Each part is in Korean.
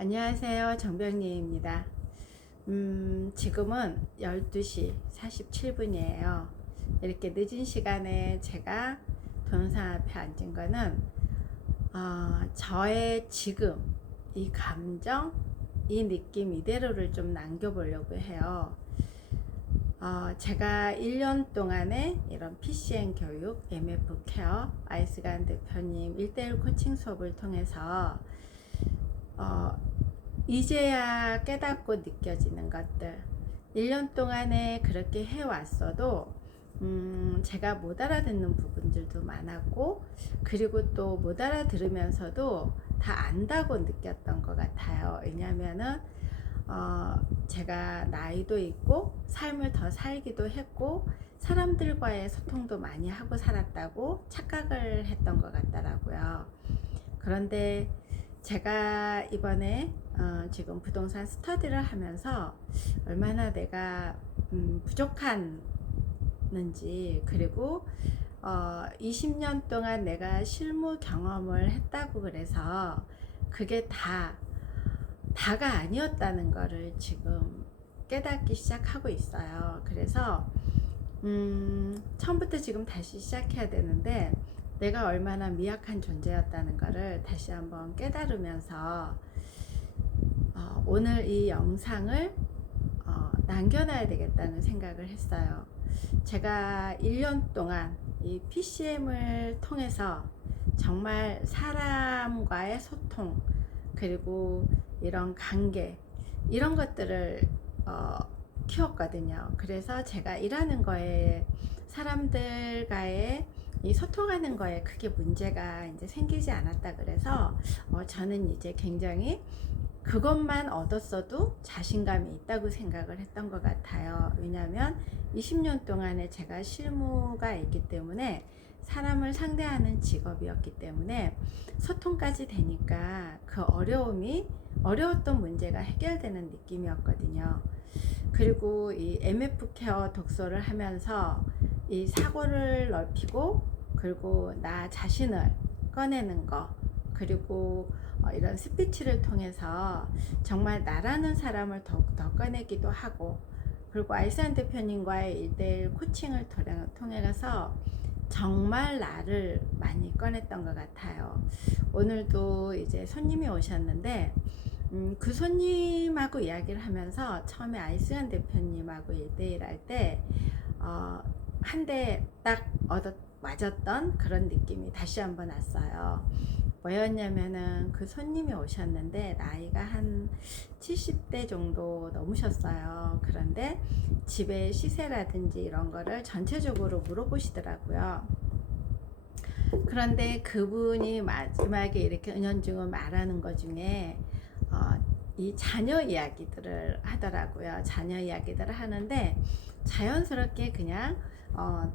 안녕하세요. 정병리입니다. 지금은 12시 47분이에요. 이렇게 늦은 시간에 제가 동영상 앞에 앉은 거는 저의 지금 이 감정, 이 느낌 이대로를 좀 남겨보려고 해요. 제가 1년 동안의 이런 PCN 교육, MF 케어, 아이스간 대표님 1대1 코칭 수업을 통해서 이제야 깨닫고 느껴지는 것들, 1년 동안에 그렇게 해왔어도 제가 못 알아듣는 부분들도 많았고, 그리고 또 못 알아들으면서도 다 안다고 느꼈던 것 같아요. 왜냐면은 제가 나이도 있고 삶을 더 살기도 했고 사람들과의 소통도 많이 하고 살았다고 착각을 했던 것 같더라고요. 그런데 제가 이번에 지금 부동산 스터디를 하면서 얼마나 내가 부족한지, 그리고 20년 동안 내가 실무 경험을 했다고 그래서 그게 다가 아니었다는 거를 지금 깨닫기 시작하고 있어요. 그래서 처음부터 지금 다시 시작해야 되는데 내가 얼마나 미약한 존재였다는 거를 다시 한번 깨달으면서 오늘 이 영상을 남겨놔야 되겠다는 생각을 했어요. 제가 1년 동안 이 PCM을 통해서 정말 사람과의 소통, 그리고 이런 관계, 이런 것들을 키웠거든요. 그래서 제가 일하는 거에, 사람들과의 이 소통하는 거에 크게 문제가 이제 생기지 않았다 그래서 저는 이제 굉장히 그것만 얻었어도 자신감이 있다고 생각을 했던 것 같아요. 왜냐하면 20년 동안에 제가 실무가 있기 때문에, 사람을 상대하는 직업이었기 때문에 소통까지 되니까 그 어려웠던 문제가 해결되는 느낌이었거든요. 그리고 이 MF 케어 독서를 하면서 이 사고를 넓히고, 그리고 나 자신을 꺼내는 거, 그리고 이런 스피치를 통해서 정말 나라는 사람을 더욱더 꺼내기도 하고, 그리고 아이스한 대표님과의 1대1 코칭을 통해서 정말 나를 많이 꺼냈던 것 같아요. 오늘도 이제 손님이 오셨는데 그 손님하고 이야기를 하면서 처음에 아이스한 대표님하고 1대1 할 때 한 대 딱 맞았던 그런 느낌이 다시 한번 왔어요. 뭐였냐면은 그 손님이 오셨는데 나이가 한 70대 정도 넘으셨어요. 그런데 집의 시세라든지 이런 거를 전체적으로 물어보시더라고요. 그런데 그분이 마지막에 이렇게 은연중을 말하는 것 중에 이 자녀 이야기들을 하더라고요. 자녀 이야기들을 하는데 자연스럽게 그냥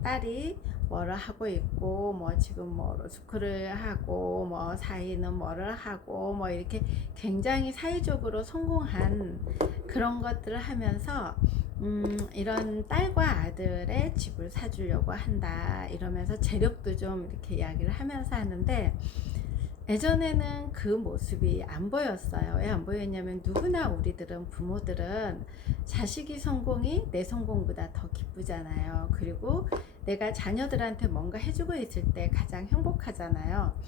딸이 뭐를 하고 있고, 뭐 지금 뭐 로스쿨을 하고, 뭐 사이는 뭐를 하고, 뭐 이렇게 굉장히 사회적으로 성공한 그런 것들을 하면서 이런 딸과 아들의 집을 사주려고 한다 이러면서 재력도 좀 이렇게 이야기를 하면서 하는데, 예전에는 그 모습이 안 보였어요. 왜 안 보였냐면 누구나 우리들은, 부모들은 자식이 성공이 내 성공보다 더 기쁘잖아요. 그리고 내가 자녀들한테 뭔가 해주고 있을 때 가장 행복하잖아요.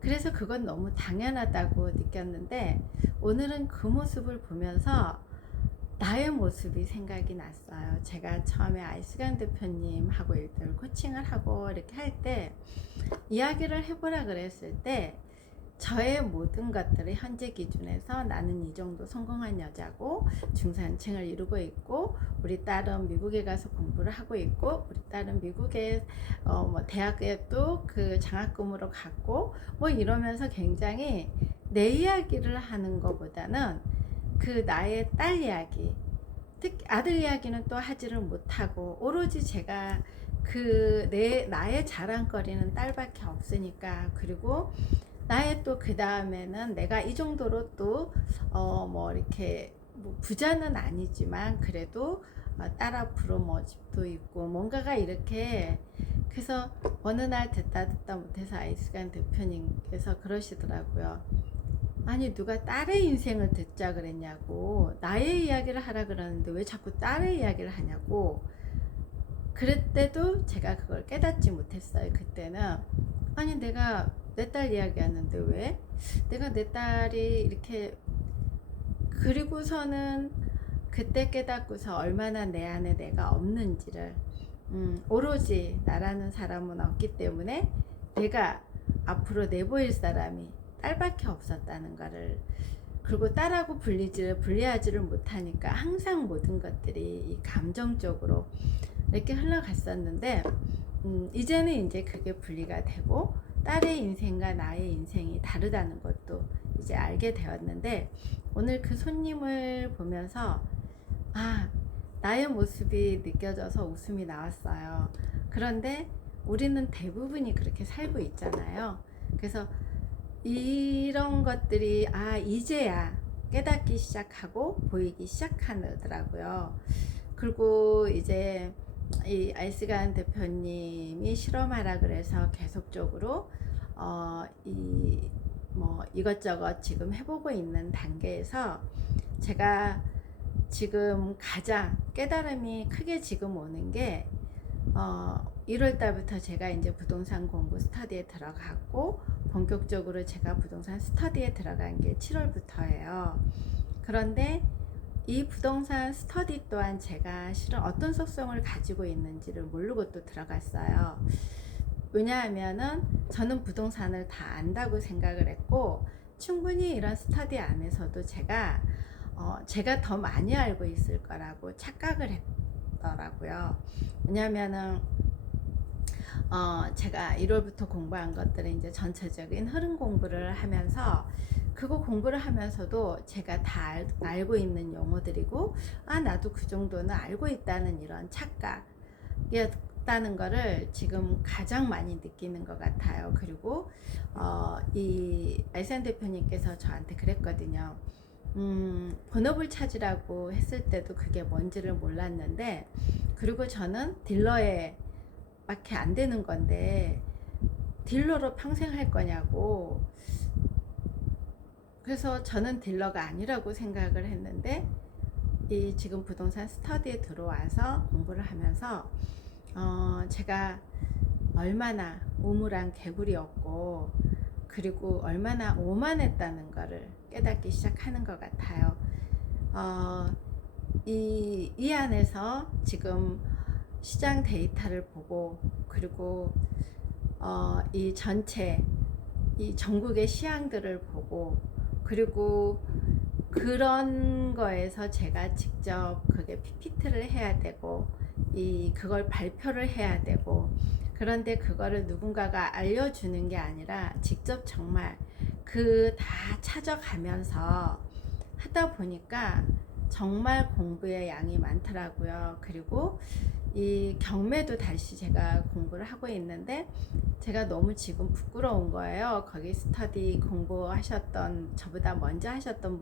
그래서 그건 너무 당연하다고 느꼈는데 오늘은 그 모습을 보면서 나의 모습이 생각이 났어요. 제가 처음에 아이스강 대표님하고 일들 코칭을 하고 이렇게 할 때 이야기를 해보라 그랬을 때 저의 모든 것들을 현재 기준에서 나는 이 정도 성공한 여자고 중산층을 이루고 있고, 우리 딸은 미국에 가서 공부를 하고 있고, 우리 딸은 미국에 뭐 대학에 또 그 장학금으로 갔고, 뭐 이러면서 굉장히 내 이야기를 하는 것보다는 그 나의 딸 이야기, 특히 아들 이야기는 또 하지를 못하고, 오로지 제가 나의 자랑거리는 딸밖에 없으니까. 그리고 나의 또 그 다음에는 내가 이 정도로 또 뭐 이렇게 뭐 부자는 아니지만 그래도 딸 앞으로 뭐 집도 있고 뭔가가 이렇게. 그래서 어느 날 듣다 못해서 아이스간 대표님께서 그러시더라고요. 아니 누가 딸의 인생을 듣자 그랬냐고, 나의 이야기를 하라 그러는데 왜 자꾸 딸의 이야기를 하냐고. 그랬때도 제가 그걸 깨닫지 못했어요. 그때는 아니 내가 내 딸 이야기하는데 왜 내가 내 딸이 이렇게, 그리고서는 그때 깨닫고서 얼마나 내 안에 내가 없는지를, 오로지 나라는 사람은 없기 때문에 내가 앞으로 내보일 사람이 딸밖에 없었다는 거를, 그리고 딸하고 분리하지를 못하니까 항상 모든 것들이 이 감정적으로 이렇게 흘러갔었는데, 이제는 이제 그게 분리가 되고 딸의 인생과 나의 인생이 다르다는 것도 이제 알게 되었는데, 오늘 그 손님을 보면서 아, 나의 모습이 느껴져서 웃음이 나왔어요. 그런데 우리는 대부분이 그렇게 살고 있잖아요. 그래서 이런 것들이 이제야 깨닫기 시작하고 보이기 시작하더라고요. 그리고 이제 이 알스간 대표님이 실험하라 그래서 계속적으로 이것저것 지금 해보고 있는 단계에서, 제가 지금 가장 깨달음이 크게 지금 오는 게 1월 달부터 제가 이제 부동산 공부 스터디에 들어갔고, 본격적으로 제가 부동산 스터디에 들어간 게 7월부터예요. 그런데 이 부동산 스터디 또한 제가 실은 어떤 속성을 가지고 있는지를 모르고 또 들어갔어요. 왜냐하면은 저는 부동산을 다 안다고 생각을 했고, 충분히 이런 스터디 안에서도 제가 더 많이 알고 있을 거라고 착각을 했더라고요. 왜냐하면은 제가 1월부터 공부한 것들은 이제 전체적인 흐름 공부를 하면서, 그거 공부를 하면서도 제가 다 알고 있는 용어들이고, 나도 그 정도는 알고 있다는 이런 착각이었다는 거를 지금 가장 많이 느끼는 것 같아요. 그리고 이 알센 대표님께서 저한테 그랬거든요. 본업을 찾으라고 했을 때도 그게 뭔지를 몰랐는데, 그리고 저는 딜러에 밖에 안 되는 건데 딜러로 평생 할 거냐고. 그래서 저는 딜러가 아니라고 생각을 했는데, 이 지금 부동산 스터디에 들어와서 공부를 하면서 제가 얼마나 우물한 개구리였고, 그리고 얼마나 오만했다는 거를 깨닫기 시작하는 것 같아요. 이 안에서 지금 시장 데이터를 보고, 그리고 이 전체 이 전국의 시향들을 보고, 그리고 그런 거에서 제가 직접 그게 PPT를 해야 되고, 그걸 발표를 해야 되고, 그런데 그거를 누군가가 알려주는 게 아니라 직접 정말 그 다 찾아가면서 하다 보니까 정말 공부의 양이 많더라고요. 그리고 이 경매도 다시 제가 공부를 하고 있는데, 제가 너무 지금 부끄러운 거예요. 거기 스터디 공부하셨던, 저보다 먼저 하셨던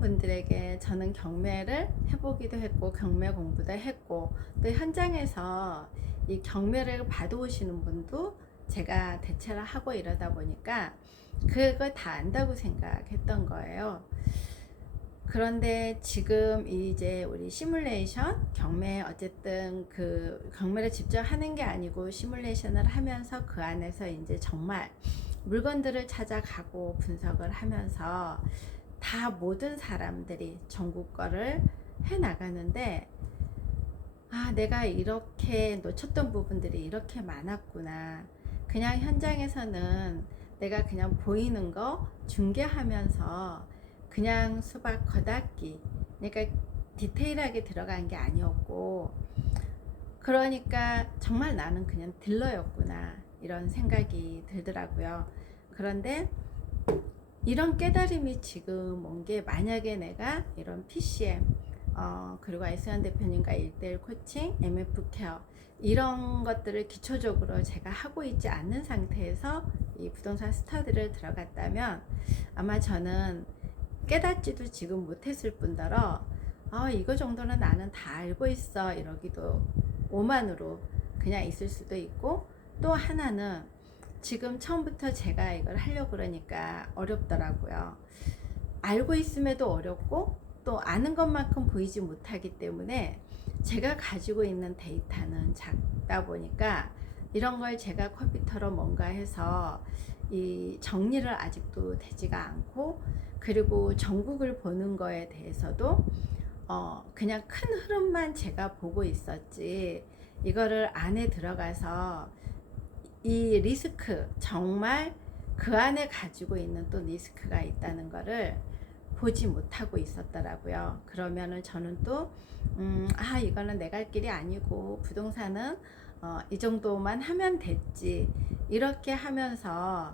분들에게 저는 경매를 해보기도 했고 경매 공부도 했고, 또 현장에서 이 경매를 받아오시는 분도 제가 대체를 하고 이러다 보니까 그걸 다 안다고 생각했던 거예요. 그런데 지금 이제 우리 시뮬레이션 경매, 어쨌든 그 경매를 직접 하는 게 아니고 시뮬레이션을 하면서 그 안에서 이제 정말 물건들을 찾아가고 분석을 하면서 다 모든 사람들이 전국 거를 해 나가는데, 내가 이렇게 놓쳤던 부분들이 이렇게 많았구나. 그냥 현장에서는 내가 그냥 보이는 거 중계하면서 그냥 수박 걷기, 그러니까 디테일하게 들어간 게 아니었고, 그러니까 정말 나는 그냥 딜러였구나, 이런 생각이 들더라고요. 그런데 이런 깨달음이 지금 온 게, 만약에 내가 이런 PCM, 그리고 알스간 대표님과 1:1 코칭, MF 케어, 이런 것들을 기초적으로 제가 하고 있지 않는 상태에서 이 부동산 스터디를 들어갔다면, 아마 저는 깨닫지도 지금 못했을 뿐더러 이거 정도는 나는 다 알고 있어 이러기도 오만으로 그냥 있을 수도 있고, 또 하나는 지금 처음부터 제가 이걸 하려고 그러니까 어렵더라고요. 알고 있음에도 어렵고 또 아는 것만큼 보이지 못하기 때문에 제가 가지고 있는 데이터는 작다 보니까 이런 걸 제가 컴퓨터로 뭔가 해서 이 정리를 아직도 되지가 않고, 그리고 전국을 보는 거에 대해서도 그냥 큰 흐름만 제가 보고 있었지, 이거를 안에 들어가서 이 리스크, 정말 그 안에 가지고 있는 또 리스크가 있다는 거를 보지 못하고 있었더라고요. 그러면은 저는 또 이거는 내 갈 길이 아니고 부동산은 이 정도만 하면 됐지, 이렇게 하면서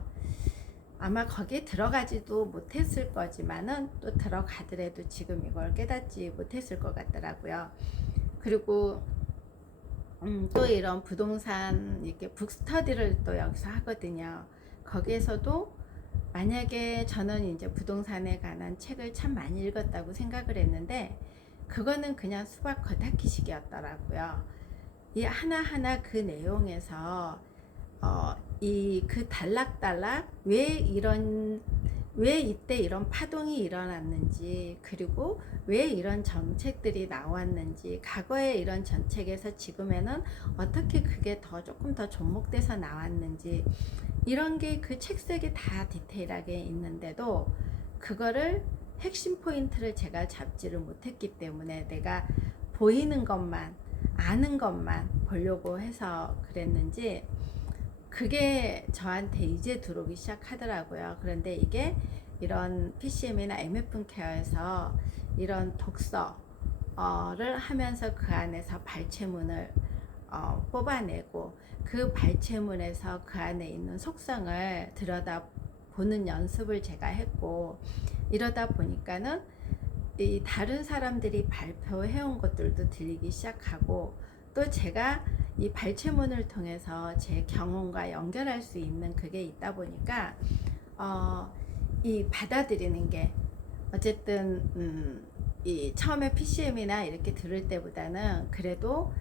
아마 거기에 들어가지도 못했을 거지만은 또 들어가더라도 지금 이걸 깨닫지 못했을 것 같더라고요. 그리고 또 이런 부동산 이렇게 북스터디를 또 여기서 하거든요. 거기에서도 만약에 저는 이제 부동산에 관한 책을 참 많이 읽었다고 생각을 했는데 그거는 그냥 수박 겉핥기식이었더라고요. 이 하나하나 그 내용에서 이 그 단락단락 왜 이때 이런 파동이 일어났는지, 그리고 왜 이런 정책들이 나왔는지, 과거에 이런 정책에서 지금에는 어떻게 그게 조금 더 접목돼서 나왔는지, 이런 게 그 책색이 다 디테일하게 있는데도 그거를 핵심 포인트를 제가 잡지를 못했기 때문에 내가 보이는 것만, 아는 것만 보려고 해서 그랬는지 그게 저한테 이제 들어오기 시작하더라고요. 그런데 이게 이런 PCM이나 MF 케어에서 이런 독서를 하면서 그 안에서 발췌문을 뽑아내고 그 발췌문에서 그 안에 있는 속성을 들여다보는 연습을 제가 했고, 이러다 보니까는 이 다른 사람들이 발표해온 것들도 들리기 시작하고, 또 제가 이 발췌문을 통해서 제 경험과 연결할 수 있는 그게 있다 보니까 이 받아들이는 게 어쨌든 이 처음에 PCM이나 이렇게 들을 때보다는 그래도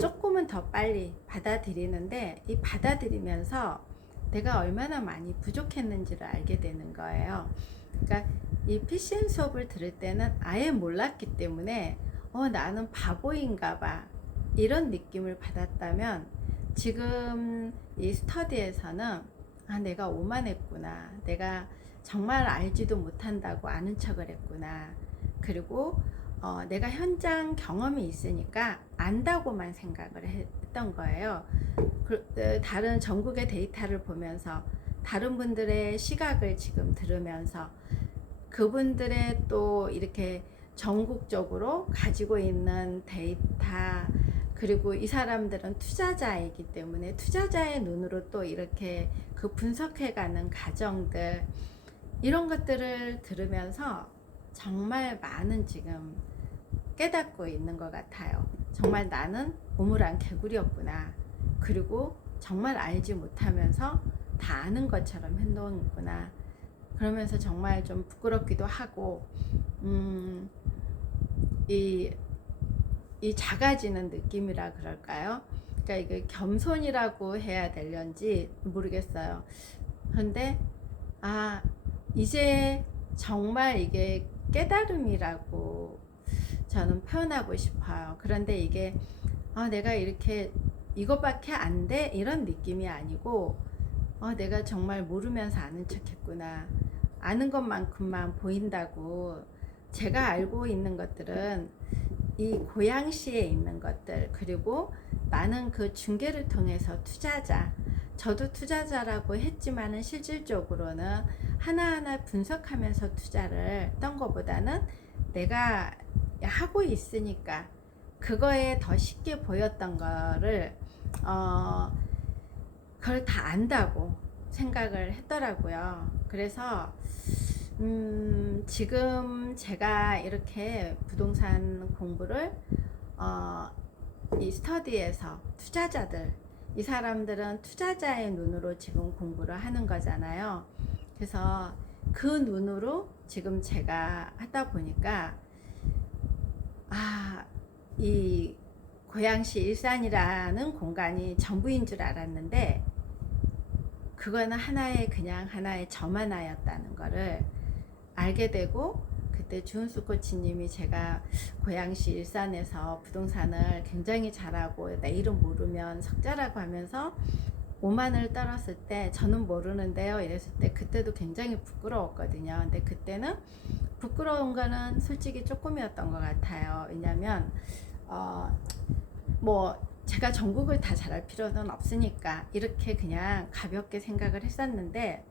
조금은 더 빨리 받아들이는데, 이 받아들이면서 내가 얼마나 많이 부족했는지를 알게 되는 거예요. 그러니까 이 PCM 수업을 들을 때는 아예 몰랐기 때문에 나는 바보인가 봐, 이런 느낌을 받았다면 지금 이 스터디에서는 내가 오만했구나, 내가 정말 알지도 못한다고 아는 척을 했구나, 그리고 내가 현장 경험이 있으니까 안다고만 생각을 했던 거예요. 다른 전국의 데이터를 보면서 다른 분들의 시각을 지금 들으면서 그분들의 또 이렇게 전국적으로 가지고 있는 데이터, 그리고 이 사람들은 투자자이기 때문에 투자자의 눈으로 또 이렇게 그 분석해가는 과정들, 이런 것들을 들으면서 정말 많은 지금 깨닫고 있는 것 같아요. 정말 나는 우물안 개구리였구나, 그리고 정말 알지 못하면서 다 아는 것처럼 행동했구나, 그러면서 정말 좀 부끄럽기도 하고 이 작아지는 느낌이라 그럴까요? 그러니까 이게 겸손이라고 해야 되는지 모르겠어요. 그런데 이제 정말 이게 깨달음이라고 저는 표현하고 싶어요. 그런데 이게 내가 이렇게 이것밖에 안 돼, 이런 느낌이 아니고 내가 정말 모르면서 아는 척 했구나, 아는 것만큼만 보인다고. 제가 알고 있는 것들은 이 고양시에 있는 것들, 그리고 나는 그 중개를 통해서 투자자, 저도 투자자라고 했지만은 실질적으로는 하나하나 분석하면서 투자를 했던 것보다는 내가 하고 있으니까 그거에 더 쉽게 보였던 거를 그걸 다 안다고 생각을 했더라고요. 그래서 지금 제가 이렇게 부동산 공부를 이 스터디에서 투자자들, 이 사람들은 투자자의 눈으로 지금 공부를 하는 거잖아요. 그래서 그 눈으로 지금 제가 하다 보니까 이 고양시 일산이라는 공간이 전부인 줄 알았는데 그거는 그냥 하나의 점 하나였다는 거를 알게 되고, 그때 주은수 코치님이 제가 고양시 일산에서 부동산을 굉장히 잘하고 내 이름 모르면 석자라고 하면서 5만을 떨었을 때 저는 모르는데요 이랬을 때 그때도 굉장히 부끄러웠거든요. 근데 그때는 부끄러운 거는 솔직히 조금이었던 것 같아요. 왜냐면 뭐 제가 전국을 다 잘할 필요는 없으니까 이렇게 그냥 가볍게 생각을 했었는데,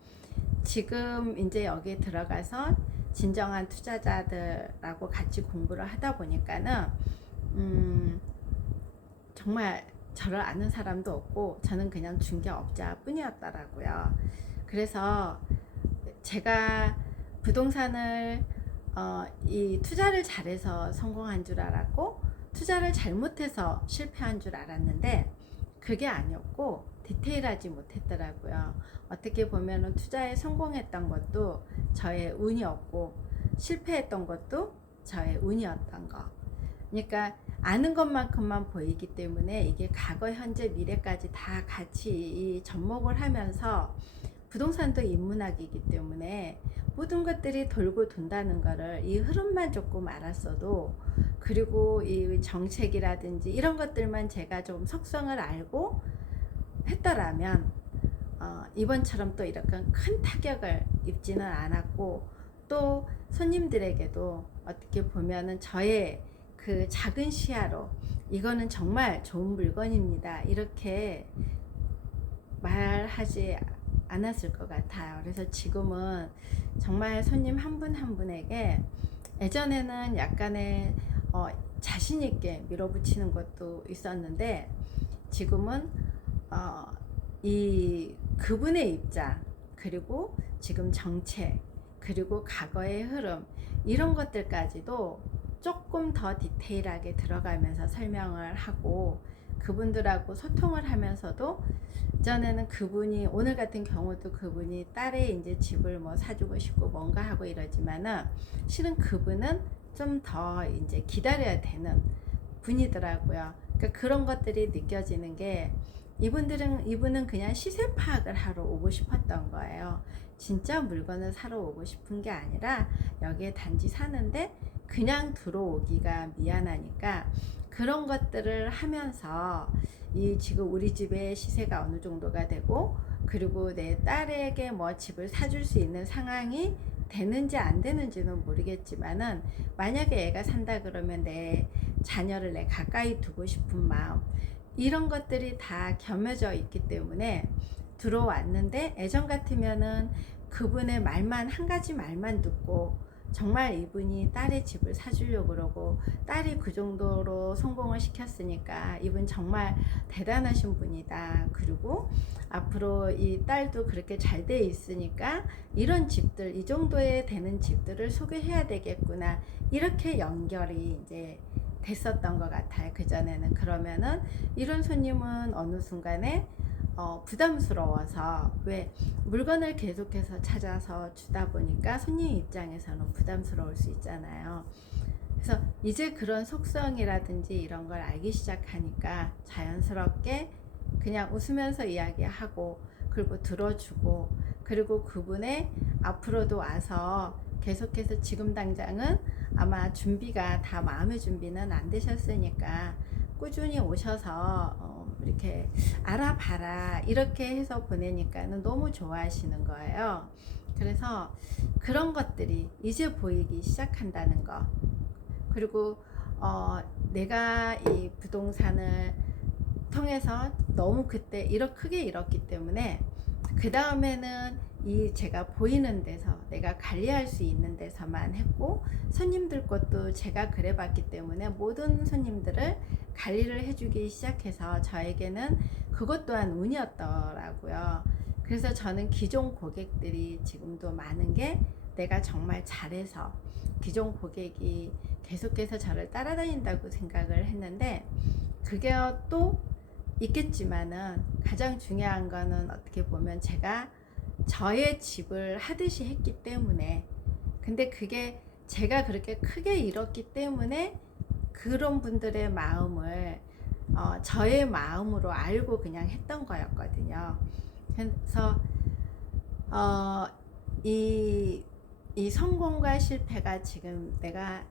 지금 이제 여기 들어가서 진정한 투자자들하고 같이 공부를 하다 보니까는 정말 저를 아는 사람도 없고 저는 그냥 중개업자 뿐이었더라고요. 그래서 제가 부동산을 이 투자를 잘해서 성공한 줄 알았고 투자를 잘못해서 실패한 줄 알았는데 그게 아니었고 디테일하지 못했더라고요. 어떻게 보면은 투자에 성공했던 것도 저의 운이었고 실패했던 것도 저의 운이었던 거. 그러니까 아는 것만큼만 보이기 때문에 이게 과거, 현재, 미래까지 다 같이 접목을 하면서 부동산도 인문학이기 때문에 모든 것들이 돌고 돈다는 거를 이 흐름만 조금 알았어도, 그리고 이 정책이라든지 이런 것들만 제가 좀 속성을 알고 했더라면 이번처럼 또 이렇게 큰 타격을 입지는 않았고, 또 손님들에게도 어떻게 보면은 저의 그 작은 시야로 이거는 정말 좋은 물건입니다 이렇게 말하지 않았을 것 같아요. 그래서 지금은 정말 손님 한 분 한 분에게 예전에는 약간의 자신 있게 밀어붙이는 것도 있었는데 지금은 이 그분의 입장, 그리고 지금 정책, 그리고 과거의 흐름, 이런 것들까지도 조금 더 디테일하게 들어가면서 설명을 하고 그분들하고 소통을 하면서도, 전에는 그분이 오늘 같은 경우도 그분이 딸의 이제 집을 뭐 사주고 싶고 뭔가 하고 이러지만은 실은 그분은 좀 더 이제 기다려야 되는 분이더라고요. 그러니까 그런 것들이 느껴지는 게, 이분은 그냥 시세 파악을 하러 오고 싶었던 거예요. 진짜 물건을 사러 오고 싶은 게 아니라 여기에 단지 사는데 그냥 들어오기가 미안하니까 그런 것들을 하면서 이 지금 우리 집의 시세가 어느 정도가 되고, 그리고 내 딸에게 뭐 집을 사줄 수 있는 상황이 되는지 안 되는지는 모르겠지만은 만약에 애가 산다 그러면 내 자녀를 내 가까이 두고 싶은 마음, 이런 것들이 다 겸해져 있기 때문에 들어왔는데, 예전 같으면은 그분의 말만 한 가지 말만 듣고 정말 이분이 딸의 집을 사주려고 그러고 딸이 그 정도로 성공을 시켰으니까 이분 정말 대단하신 분이다, 그리고 앞으로 이 딸도 그렇게 잘 돼 있으니까 이런 집들, 이 정도에 되는 집들을 소개해야 되겠구나, 이렇게 연결이 이제 됐었던 것 같아요. 그전에는. 그러면은 이런 손님은 어느 순간에 부담스러워서, 왜 물건을 계속해서 찾아서 주다 보니까 손님 입장에서는 부담스러울 수 있잖아요. 그래서 이제 그런 속성이라든지 이런 걸 알기 시작하니까 자연스럽게 그냥 웃으면서 이야기하고, 그리고 들어주고, 그리고 그분의 앞으로도 와서 계속해서 지금 당장은 아마 준비가 다 마음의 준비는 안 되셨으니까 꾸준히 오셔서 이렇게 알아봐라 이렇게 해서 보내니까는 너무 좋아하시는 거예요. 그래서 그런 것들이 이제 보이기 시작한다는 거, 그리고 내가 이 부동산을 통해서 너무 그때 크게 잃었기 때문에 그 다음에는 이 제가 보이는 데서 내가 관리할 수 있는 데서만 했고, 손님들 것도 제가 그래 봤기 때문에 모든 손님들을 관리를 해주기 시작해서 저에게는 그것 또한 운이었더라고요. 그래서 저는 기존 고객들이 지금도 많은 게 내가 정말 잘해서 기존 고객이 계속해서 저를 따라다닌다고 생각을 했는데, 그게 또 있겠지만은 가장 중요한 거는 어떻게 보면 제가 저의 집을 하듯이 했기 때문에, 근데 그게 제가 그렇게 크게 잃었기 때문에 그런 분들의 마음을 저의 마음으로 알고 그냥 했던 거였거든요. 그래서 어, 이, 이 성공과 실패가 지금 내가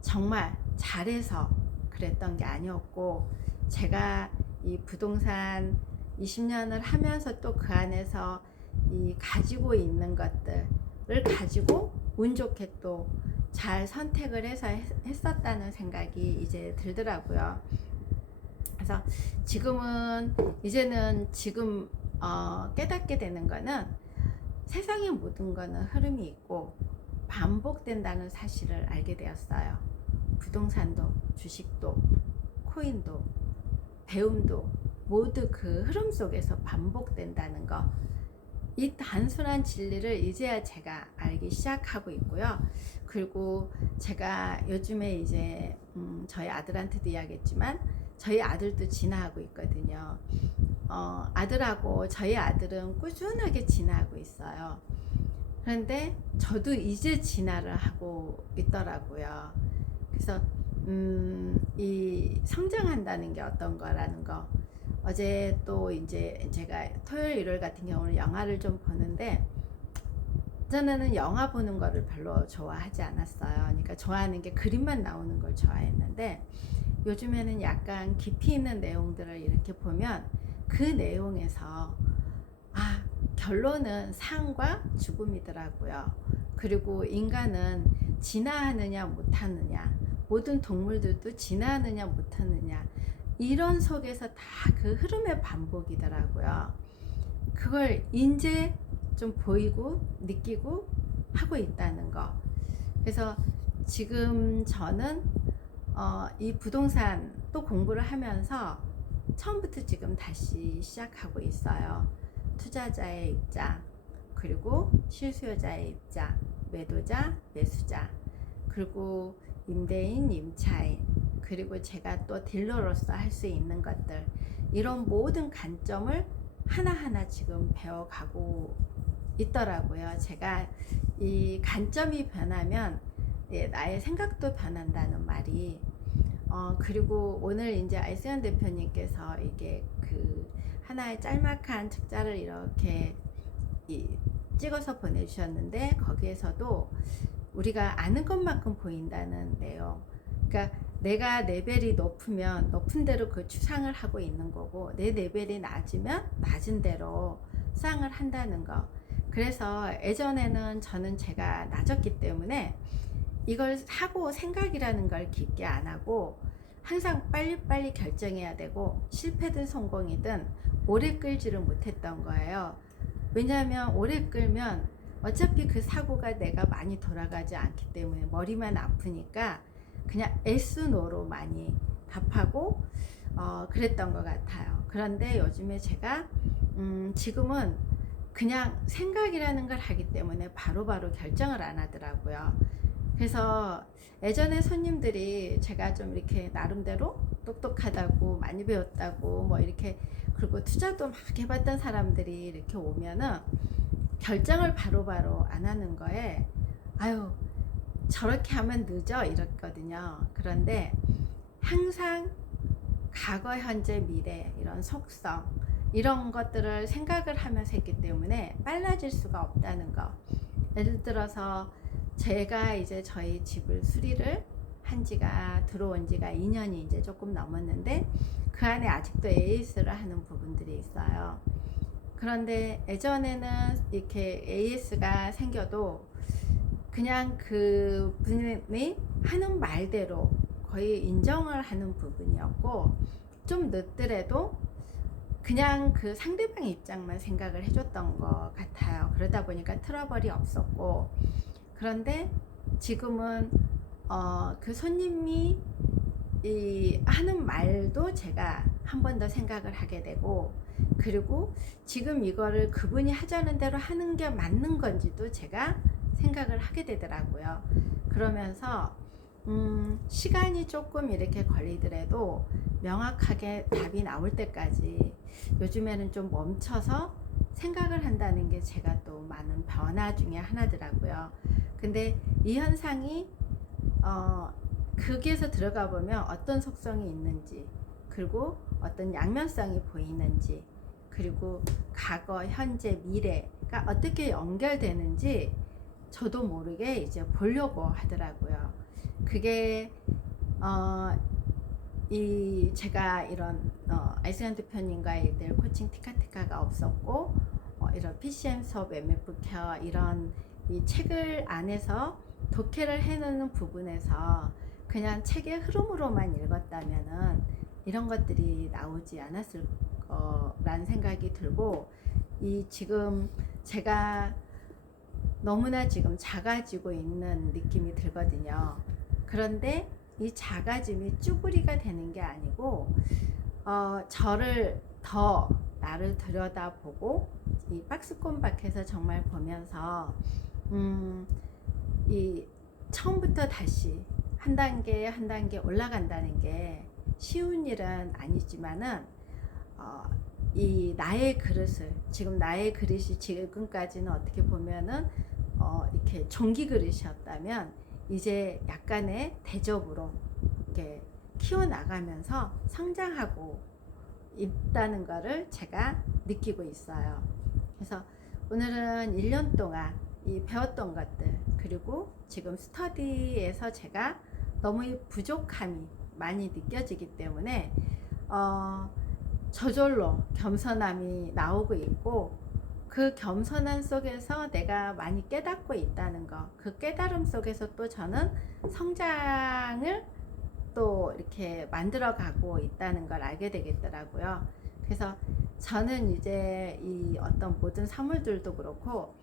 정말 잘해서 그랬던 게 아니었고, 제가 이 부동산 20년을 하면서 또 그 안에서 이 가지고 있는 것들을 가지고 운 좋게 또 잘 선택을 해서 했었다는 생각이 이제 들더라고요. 그래서 지금은 이제는 지금 깨닫게 되는 거는 세상의 모든 거는 흐름이 있고 반복된다는 사실을 알게 되었어요. 부동산도, 주식도, 코인도, 배움도 모두 그 흐름 속에서 반복된다는 거, 이 단순한 진리를 이제야 제가 알기 시작하고 있고요. 그리고 제가 요즘에 이제 저희 아들한테도 이야기했지만 저희 아들도 진화하고 있거든요. 아들하고 저희 아들은 꾸준하게 진화하고 있어요. 그런데 저도 이제 진화를 하고 있더라고요. 그래서 이 성장한다는 게 어떤 거라는 거. 어제 또 이제 제가 토요일 일요일 같은 경우는 영화를 좀 보는데, 전에는 영화 보는 거를 별로 좋아하지 않았어요. 그러니까 좋아하는 게 그림만 나오는 걸 좋아했는데, 요즘에는 약간 깊이 있는 내용들을 이렇게 보면 그 내용에서 결론은 삶과 죽음이더라고요. 그리고 인간은 진화하느냐 못하느냐, 모든 동물들도 진화하느냐 못하느냐, 이런 속에서 다 그 흐름의 반복이더라고요. 그걸 이제 좀 보이고 느끼고 하고 있다는 거. 그래서 지금 저는 이 부동산 또 공부를 하면서 처음부터 지금 다시 시작하고 있어요. 투자자의 입장, 그리고 실수요자의 입장, 매도자, 매수자, 그리고 임대인, 임차인, 그리고 제가 또 딜러로서 할 수 있는 것들, 이런 모든 관점을 하나하나 지금 배워가고 있더라고요. 제가 이 관점이 변하면 나의 생각도 변한다는 말이, 그리고 오늘 이제 알세현 대표님께서 이게 그 하나의 짤막한 책자를 이렇게 찍어서 보내주셨는데, 거기에서도 우리가 아는 것만큼 보인다는 내용. 그러니까 내가 레벨이 높으면 높은 대로 그 추상을 하고 있는 거고, 내 레벨이 낮으면 낮은 대로 수상을 한다는 거. 그래서 예전에는 저는 제가 낮았기 때문에 이걸 하고 생각이라는 걸 깊게 안 하고 항상 빨리빨리 결정해야 되고, 실패든 성공이든 오래 끌지를 못했던 거예요. 왜냐하면 오래 끌면 어차피 그 사고가 내가 많이 돌아가지 않기 때문에 머리만 아프니까 그냥 SNO로 많이 답하고 그랬던 것 같아요. 그런데 요즘에 제가 지금은 그냥 생각이라는 걸 하기 때문에 바로바로 결정을 안 하더라고요. 그래서 예전에 손님들이 제가 좀 이렇게 나름대로 똑똑하다고 많이 배웠다고 뭐 이렇게, 그리고 투자도 막 해봤던 사람들이 이렇게 오면은 결정을 바로바로 안 하는 거에 아유 저렇게 하면 늦어 이랬거든요. 그런데 항상 과거, 현재, 미래, 이런 속성, 이런 것들을 생각을 하면서 했기 때문에 빨라질 수가 없다는 거. 예를 들어서 제가 이제 저희 집을 수리를 한 지가, 들어온 지가 2년이 이제 조금 넘었는데, 그 안에 아직도 AS를 하는 부분들이 있어요. 그런데 예전에는 이렇게 AS가 생겨도 그냥 그 분이 하는 말대로 거의 인정을 하는 부분이었고, 좀 늦더라도 그냥 그 상대방 입장만 생각을 해줬던 것 같아요. 그러다 보니까 트러블이 없었고, 그런데 지금은 그 손님이 하는 말도 제가 한 번 더 생각을 하게 되고, 그리고 지금 이거를 그분이 하자는 대로 하는 게 맞는 건지도 제가 생각을 하게 되더라고요. 그러면서 시간이 조금 이렇게 걸리더라도 명확하게 답이 나올 때까지 요즘에는 좀 멈춰서 생각을 한다는 게 제가 또 많은 변화 중에 하나더라고요. 근데 이 현상이 거기에서 들어가 보면 어떤 속성이 있는지, 그리고 어떤 양면성이 보이는지, 그리고 과거, 현재, 미래가 어떻게 연결되는지 저도 모르게 이제 보려고 하더라고요. 그게 이 제가 이런 아이슬란드 대표님과의 늘 코칭 티카티카가 없었고 이런 PCM 수업, MF 케어 이런 이 책을 안에서 독해를 해놓는 부분에서 그냥 책의 흐름으로만 읽었다면은 이런 것들이 나오지 않았을 거란 생각이 들고, 이 지금 제가 너무나 지금 작아지고 있는 느낌이 들거든요. 그런데 이 작아짐이 쭈구리가 되는 게 아니고 저를 더 나를 들여다보고 이 박스권 밖에서 정말 보면서 이 처음부터 다시 한 단계 한 단계 올라간다는 게 쉬운 일은 아니지만은 이 나의 그릇을, 지금 나의 그릇이 지금까지는 어떻게 보면은 이렇게 종기 그릇이었다면 이제 약간의 대접으로 이렇게 키워나가면서 성장하고 있다는 것을 제가 느끼고 있어요. 그래서 오늘은 1년 동안 이 배웠던 것들, 그리고 지금 스터디에서 제가 너무 부족함이 많이 느껴지기 때문에 저절로 겸손함이 나오고 있고, 그 겸손함 속에서 내가 많이 깨닫고 있다는 거, 그 깨달음 속에서 또 저는 성장을 또 이렇게 만들어 가고 있다는 걸 알게 되겠더라고요. 그래서 저는 이제 이 어떤 모든 사물들도 그렇고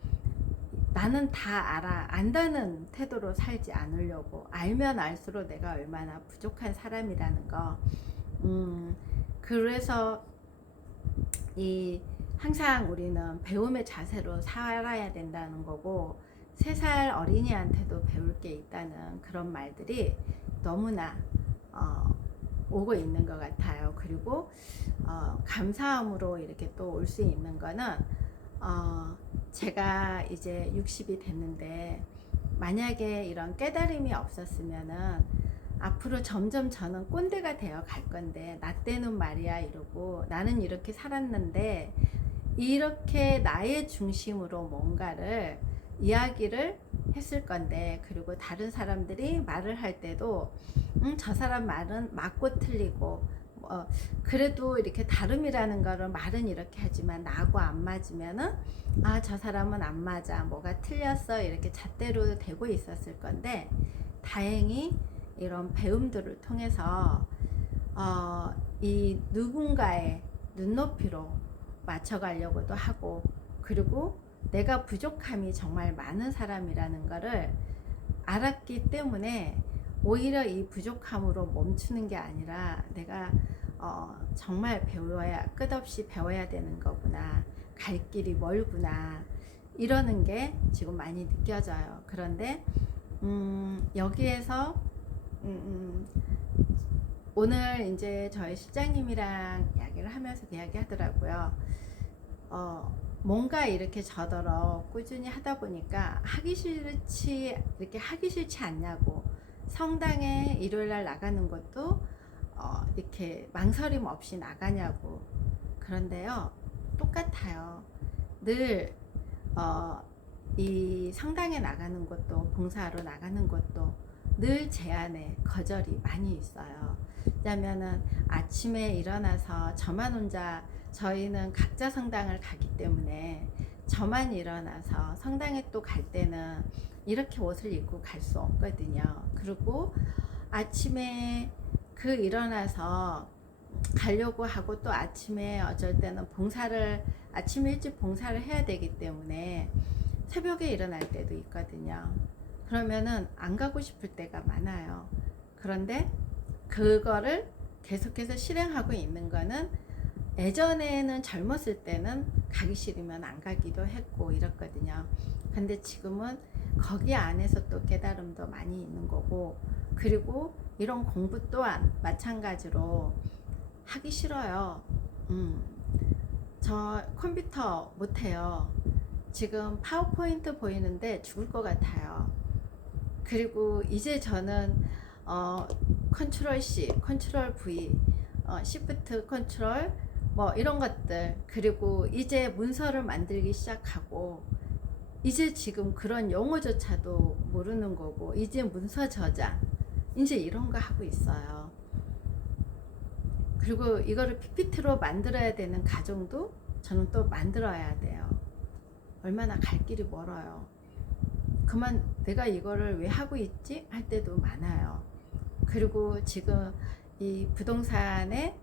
나는 다 알아, 안다는 태도로 살지 않으려고, 알면 알수록 내가 얼마나 부족한 사람이라는 거. 그래서 이 항상 우리는 배움의 자세로 살아야 된다는 거고, 3살 어린이한테도 배울 게 있다는 그런 말들이 너무나 오고 있는 것 같아요. 그리고 감사함으로 이렇게 또 올 수 있는 거는 제가 이제 60이 됐는데 만약에 이런 깨달음이 없었으면은 앞으로 점점 저는 꼰대가 되어 갈 건데, 나 때는 말이야 이러고 나는 이렇게 살았는데, 이렇게 나의 중심으로 뭔가를 이야기를 했을 건데, 그리고 다른 사람들이 말을 할 때도 저 사람 말은 맞고 틀리고 그래도 이렇게 다름이라는 거를 말은 이렇게 하지만 나하고 안 맞으면은 저 사람은 안 맞아, 뭐가 틀렸어, 이렇게 잣대로 되고 있었을 건데, 다행히 이런 배움들을 통해서 이 누군가의 눈높이로 맞춰가려고도 하고, 그리고 내가 부족함이 정말 많은 사람이라는 거를 알았기 때문에 오히려 이 부족함으로 멈추는 게 아니라 내가 정말 배워야, 끝없이 배워야 되는 거구나, 갈 길이 멀구나, 이러는 게 지금 많이 느껴져요. 그런데 여기에서 오늘 이제 저희 실장님이랑 이야기를 하면서 이야기하더라고요. 뭔가 이렇게 저더러 꾸준히 하다 보니까 이렇게 하기 싫지 않냐고, 성당에 일요일날 나가는 것도 이렇게 망설임 없이 나가냐고. 그런데요, 똑같아요. 늘 이 성당에 나가는 것도, 봉사하러 나가는 것도 늘 제 안에 거절이 많이 있어요. 왜냐면은 아침에 일어나서 저만 혼자, 저희는 각자 성당을 가기 때문에 저만 일어나서 성당에 또 갈 때는 이렇게 옷을 입고 갈 수 없거든요. 그리고 아침에 일어나서 가려고 하고, 또 아침에 어쩔 때는 아침 일찍 봉사를 해야 되기 때문에 새벽에 일어날 때도 있거든요. 그러면은 안 가고 싶을 때가 많아요. 그런데 그거를 계속해서 실행하고 있는 거는, 예전에는 젊었을 때는 가기 싫으면 안 가기도 했고 이랬거든요. 근데 지금은 거기 안에서 또 깨달음도 많이 있는 거고, 그리고 이런 공부 또한 마찬가지로 하기 싫어요. 저 컴퓨터 못해요. 지금 파워포인트 보이는데 죽을 것 같아요. 그리고 이제 저는 컨트롤 C, 컨트롤 V, 시프트 컨트롤 뭐 이런 것들, 그리고 이제 문서를 만들기 시작하고 이제 지금 그런 용어조차도 모르는 거고 이제 문서 저장 이제 이런 거 하고 있어요. 그리고 이거를 PPT로 만들어야 되는 과정도 저는 또 만들어야 돼요. 얼마나 갈 길이 멀어요. 그만 내가 이거를 왜 하고 있지? 할 때도 많아요. 그리고 지금 이 부동산에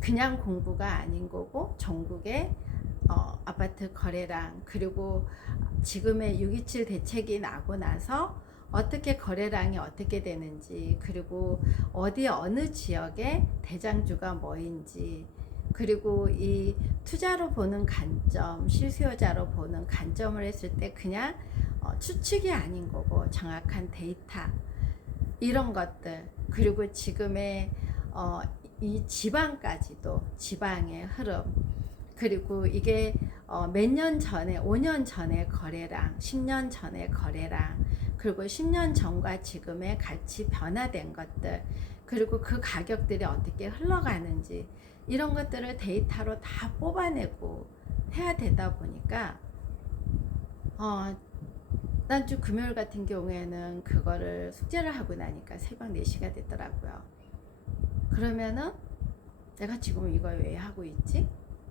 그냥 공부가 아닌 거고 전국의 아파트 거래량, 그리고 지금의 627 대책이 나고 나서 어떻게 거래량이 어떻게 되는지, 그리고 어디 어느 지역의 대장주가 뭐인지, 그리고 이 투자로 보는 관점, 실수요자로 보는 관점을 했을 때 그냥 추측이 아닌 거고 정확한 데이터, 이런 것들, 그리고 지금의 이 지방까지도 지방의 흐름, 그리고 이게 몇 년 전에 5년 전의 거래량, 10년 전의 거래량, 그리고 10년 전과 지금의 같이 변화된 것들, 그리고 그 가격들이 어떻게 흘러가는지, 이런 것들을 데이터로 다 뽑아내고 해야 되다 보니까 지난주 금요일 같은 경우에는 그거를 숙제를 하고 나니까 새벽 4시가 됐더라고요. 그러면은 내가 지금 이걸 왜 하고 있지?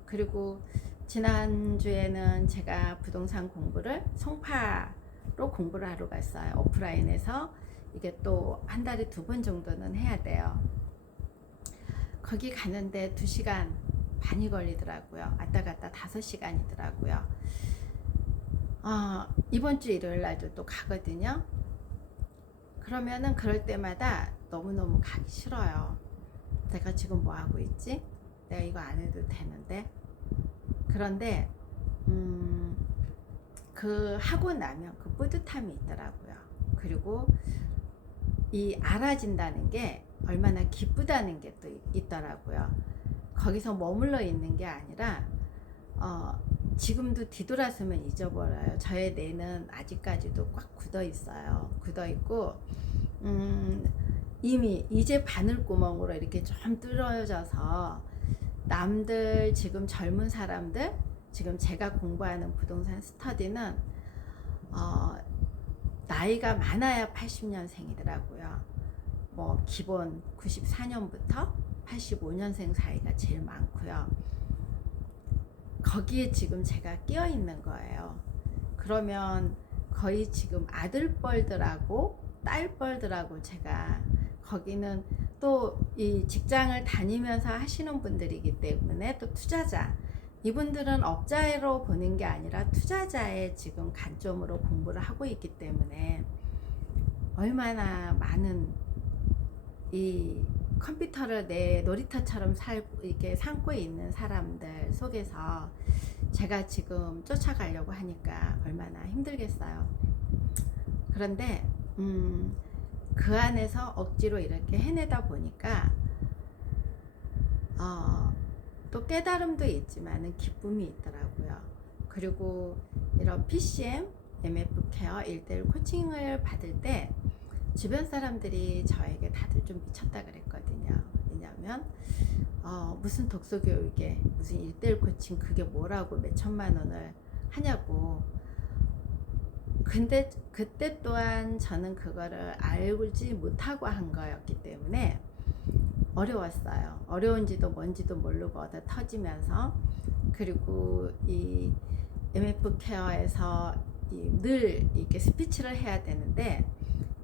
그리고 지난주에는 제가 부동산 공부를 송파로 공부를 하러 갔어요. 오프라인에서. 이게 또 한 달에 2번 정도는 해야 돼요. 거기 가는데 2시간 반이 걸리더라고요. 왔다 갔다 5시간이더라고요. 이번 주 일요일 날도 또 가거든요. 그러면은 그럴 때마다 너무너무 가기 싫어요. 내가 지금 뭐 하고 있지? 내가 이거 안 해도 되는데. 그런데 그 하고 나면 그 뿌듯함이 있더라고요. 그리고 이 알아진다는 게 얼마나 기쁘다는 게 또 있더라고요. 거기서 머물러 있는 게 아니라 지금도 뒤돌아서면 잊어버려요. 저의 뇌는 아직까지도 꽉 굳어 있어요. 굳어 있고 이미 이제 바늘구멍으로 이렇게 좀 뚫어져서 남들, 지금 젊은 사람들, 지금 제가 공부하는 부동산 스터디는 나이가 많아야 80년생이더라고요. 뭐 기본 94년부터 85년생 사이가 제일 많고요. 거기에 지금 제가 끼어 있는 거예요. 그러면 거의 지금 아들뻘들하고 딸뻘들하고 제가, 거기는 또 이 직장을 다니면서 하시는 분들이기 때문에 또 투자자, 이분들은 업자로 보는 게 아니라 투자자의 지금 관점으로 공부를 하고 있기 때문에 얼마나 많은 이 컴퓨터를 내 놀이터처럼 이렇게 삼고 있는 사람들 속에서 제가 지금 쫓아가려고 하니까 얼마나 힘들겠어요. 그런데 그 안에서 억지로 이렇게 해내다 보니까 또 깨달음도 있지만 기쁨이 있더라고요. 그리고 이런 PCM, MF 케어 1:1 코칭을 받을 때 주변 사람들이 저에게 다들 좀 미쳤다 그랬거든요. 왜냐면 무슨 독서교육에 무슨 1:1 코칭 그게 뭐라고 몇 천만 원을 하냐고. 근데 그때 또한 저는 그거를 알지 못하고 한 거였기 때문에 어려웠어요. 어려운지도 뭔지도 모르고 얻어 터지면서, 그리고 이 MF 케어에서 늘 이렇게 스피치를 해야 되는데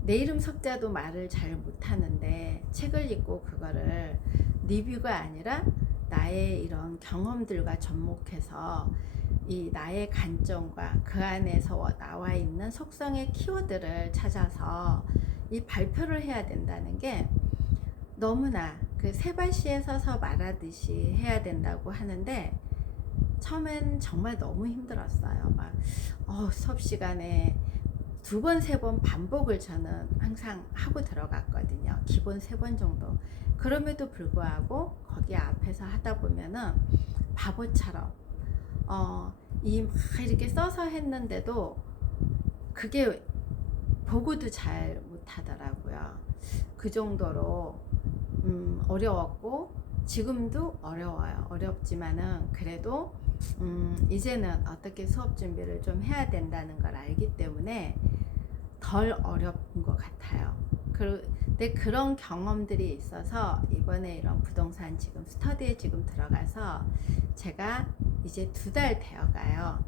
내 이름 석자도 말을 잘 못하는데 책을 읽고 그거를 리뷰가 아니라 나의 이런 경험들과 접목해서 이 나의 관점과 그 안에서 나와 있는 속성의 키워드를 찾아서 이 발표를 해야 된다는 게 너무나 그 세발시에 서서 말하듯이 해야 된다고 하는데 처음엔 정말 너무 힘들었어요. 막 수업 시간에 2번, 3번 반복을 저는 항상 하고 들어갔거든요. 기본 3번 정도. 그럼에도 불구하고 거기 앞에서 하다 보면은 바보처럼 막 이렇게 써서 했는데도 그게 보고도 잘 못하더라고요. 그 정도로 어려웠고, 지금도 어려워요. 어렵지만은 그래도 이제는 어떻게 수업 준비를 좀 해야 된다는 걸 알기 때문에 덜 어려운 것 같아요. 근데 그런 경험들이 있어서 이번에 이런 부동산 지금 스터디에 지금 들어가서 제가 이제 2달 되어 가요.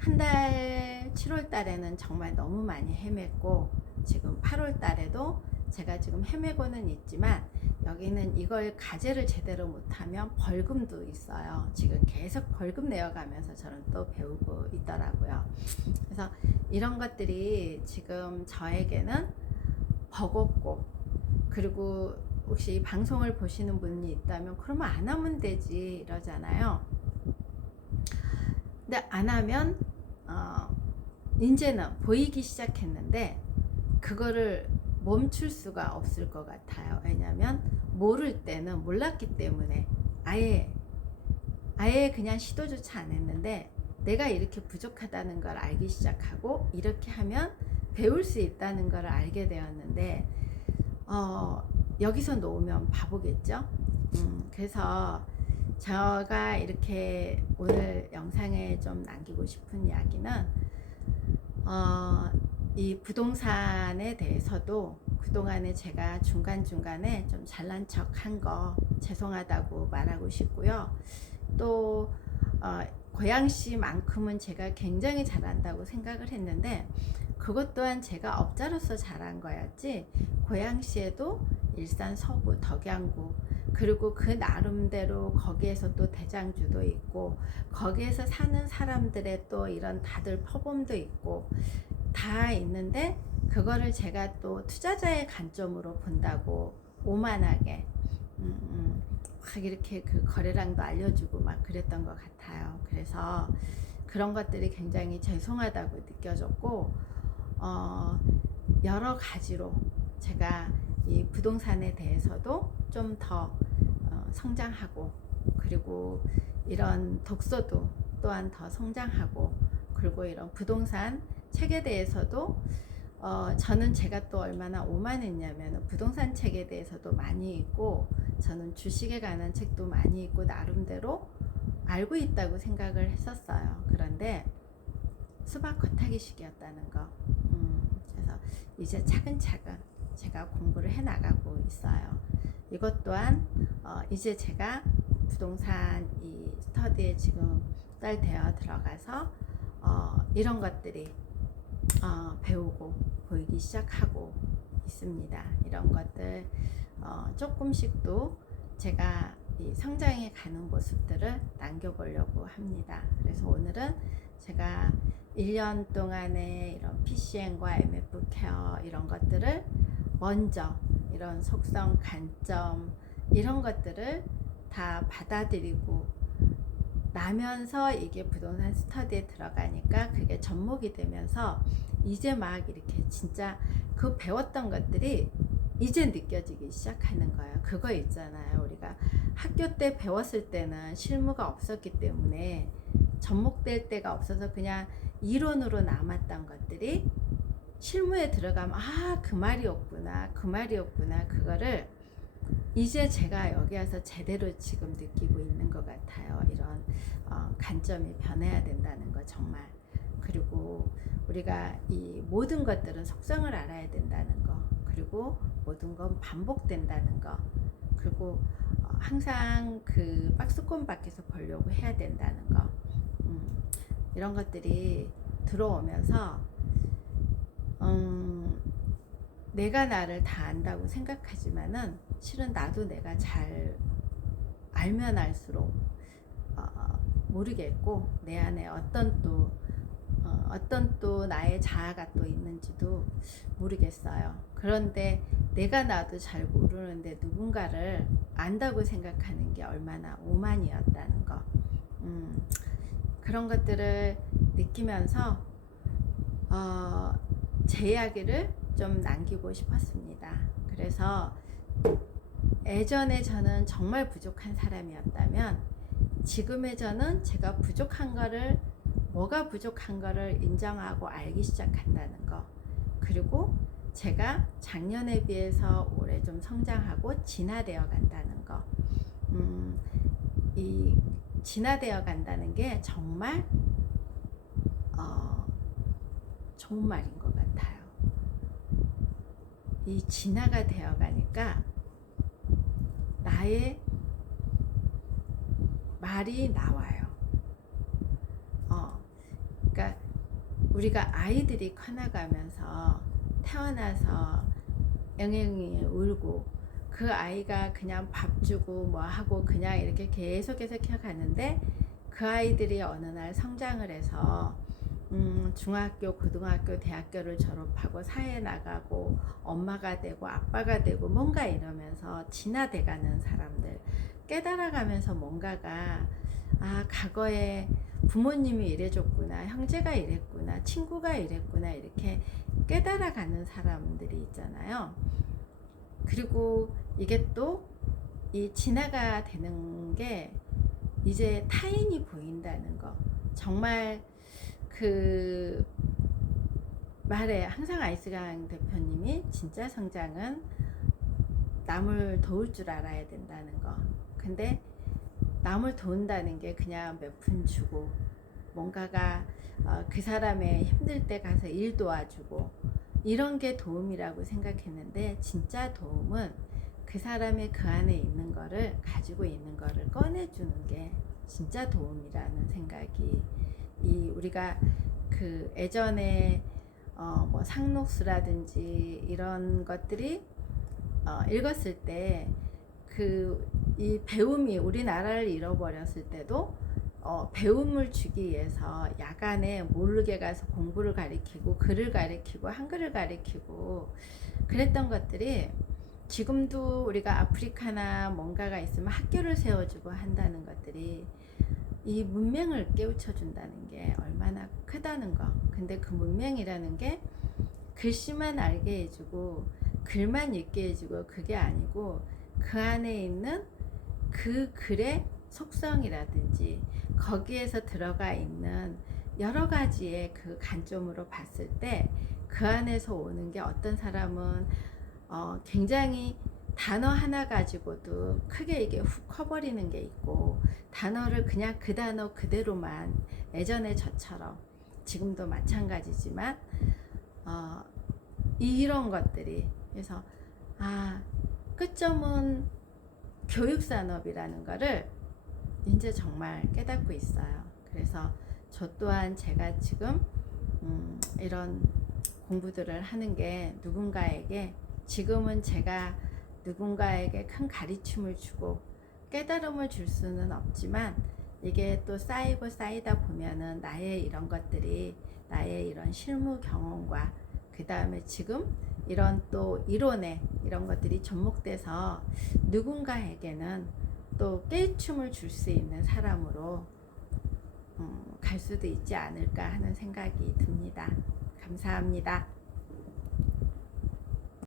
한 달 7월 달에는 정말 너무 많이 헤맸고, 지금 8월 달에도 제가 지금 헤매고는 있지만, 여기는 이걸 과제를 제대로 못하면 벌금도 있어요. 지금 계속 벌금 내어가면서 저는 또 배우고 있더라고요. 그래서 이런 것들이 지금 저에게는 버겁고, 그리고 혹시 방송을 보시는 분이 있다면 그러면 안 하면 되지 이러잖아요. 근데 안 하면 이제는 보이기 시작했는데 그거를 멈출 수가 없을 것 같아요. 왜냐하면 모를 때는 몰랐기 때문에 아예 그냥 시도조차 안 했는데, 내가 이렇게 부족하다는 걸 알기 시작하고 이렇게 하면 배울 수 있다는 걸 알게 되었는데, 여기서 놓으면 바보겠죠. 그래서 제가 이렇게 오늘 영상에 좀 남기고 싶은 이야기는, 이 부동산에 대해서도 그동안에 제가 중간중간에 좀 잘난 척 한 거 죄송하다고 말하고 싶고요. 또 고양시만큼은 제가 굉장히 잘한다고 생각을 했는데, 그것 또한 제가 업자로서 잘한 거였지, 고양시에도 일산, 서구, 덕양구, 그리고 그 나름대로 거기에서 또 대장주도 있고, 거기에서 사는 사람들의 또 이런 다들 퍼봄도 있고 다 있는데, 그거를 제가 또 투자자의 관점으로 본다고 오만하게 막 이렇게 그 거래량도 알려주고 막 그랬던 것 같아요. 그래서 그런 것들이 굉장히 죄송하다고 느껴졌고, 여러 가지로 제가 이 부동산에 대해서도 좀 더 성장하고, 그리고 이런 독서도 또한 더 성장하고, 그리고 이런 부동산 책에 대해서도 저는 제가 또 얼마나 오만했냐면, 부동산 책에 대해서도 많이 읽고, 저는 주식에 관한 책도 많이 읽고 나름대로 알고 있다고 생각을 했었어요. 그런데 수박 겉타기식이었다는 거. 그래서 이제 차근차근 제가 공부를 해 나가고 있어요. 이것 또한 이제 제가 부동산 이 스터디에 지금 딸 되어 들어가서 이런 것들이 배우고 보이기 시작하고 있습니다. 이런 것들 조금씩도 제가 이 성장해 가는 모습들을 남겨보려고 합니다. 그래서 오늘은 제가 1년 동안의 이런 PCN과 MF 케어 이런 것들을 먼저, 이런 속성, 관점 이런 것들을 다 받아들이고 나면서 이게 부동산 스터디에 들어가니까 그게 접목이 되면서 이제 막 이렇게 진짜 그 배웠던 것들이 이제 느껴지기 시작하는 거예요. 그거 있잖아요. 우리가 학교 때 배웠을 때는 실무가 없었기 때문에 접목될 때가 없어서 그냥 이론으로 남았던 것들이 실무에 들어가면 그 말이었구나, 그 말이었구나, 그거를 이제 제가 여기 와서 제대로 지금 느끼고 있는 것 같아요. 이런 관점이 변해야 된다는 거 정말. 그리고 우리가 이 모든 것들은 속성을 알아야 된다는 거, 그리고 모든 건 반복된다는 거, 그리고 항상 그 박스권 밖에서 보려고 해야 된다는 거, 이런 것들이 들어오면서 내가 나를 다 안다고 생각하지만은 실은 나도 내가 잘 알면 알수록 모르겠고, 내 안에 어떤 또 나의 자아가 또 있는지도 모르겠어요. 그런데 내가 나도 잘 모르는데 누군가를 안다고 생각하는 게 얼마나 오만이었다는 거, 그런 것들을 느끼면서 제 이야기를 좀 남기고 싶었습니다. 그래서 예전에 저는 정말 부족한 사람이었다면, 지금의 저는 제가 부족한 거를, 뭐가 부족한 거를 인정하고 알기 시작한다는 거, 그리고 제가 작년에 비해서 올해 좀 성장하고 진화되어 간다는 거. 이 진화되어 간다는 게 정말 좋은 말인 것 같아요. 이 진화가 되어 가니까 나의 말이 나와요. 그러니까 우리가 아이들이 커나가면서 태어나서 엉엉이 울고 그 아이가 그냥 밥 주고 뭐 하고 그냥 이렇게 계속해서 키워가는데 그 아이들이 어느 날 성장을 해서 중학교, 고등학교, 대학교를 졸업하고 사회에 나가고 엄마가 되고 아빠가 되고 뭔가 이러면서 진화돼가는 사람들, 깨달아가면서 뭔가가 과거에 부모님이 이래줬구나, 형제가 이랬구나, 친구가 이랬구나, 이렇게 깨달아가는 사람들이 있잖아요. 그리고 이게 또 이 진화가 되는 게 이제 타인이 보인다는 거. 정말 그 말에 항상 아이스강 대표님이 진짜 성장은 남을 도울 줄 알아야 된다는 거. 근데 남을 도운다는 게 그냥 몇 푼 주고 뭔가가 그 사람의 힘들 때 가서 일 도와주고 이런 게 도움이라고 생각했는데, 진짜 도움은 그 사람의 그 안에 있는 거를, 가지고 있는 거를 꺼내주는 게 진짜 도움이라는 생각이, 이 우리가 그 예전에 뭐 상록수라든지 이런 것들이 읽었을 때 그 이 배움이, 우리나라를 잃어버렸을 때도 배움을 주기 위해서 야간에 모르게 가서 공부를 가리키고 글을 가리키고 한글을 가리키고 그랬던 것들이, 지금도 우리가 아프리카나 뭔가가 있으면 학교를 세워주고 한다는 것들이 이 문맹을 깨우쳐 준다는 게 얼마나 크다는 거. 근데 그 문맹이라는 게 글씨만 알게 해주고 글만 읽게 해주고 그게 아니고, 그 안에 있는 그 글의 속성이라든지 거기에서 들어가 있는 여러 가지의 그 관점으로 봤을 때 그 안에서 오는 게, 어떤 사람은 굉장히 단어 하나 가지고도 크게 이게 훅 커버리는 게 있고, 단어를 그냥 그 단어 그대로만, 예전에 저처럼 지금도 마찬가지지만 이런 것들이, 그래서 끝점은 교육산업이라는 거를 이제 정말 깨닫고 있어요. 그래서 저 또한 제가 지금 이런 공부들을 하는 게 누군가에게, 지금은 제가 누군가에게 큰 가르침을 주고 깨달음을 줄 수는 없지만, 이게 또 쌓이고 쌓이다 보면은 나의 이런 것들이, 나의 이런 실무 경험과 그 다음에 지금 이런 또 이론에 이런 것들이 접목돼서 누군가에게는 또 깨우침을 줄 수 있는 사람으로 갈 수도 있지 않을까 하는 생각이 듭니다. 감사합니다.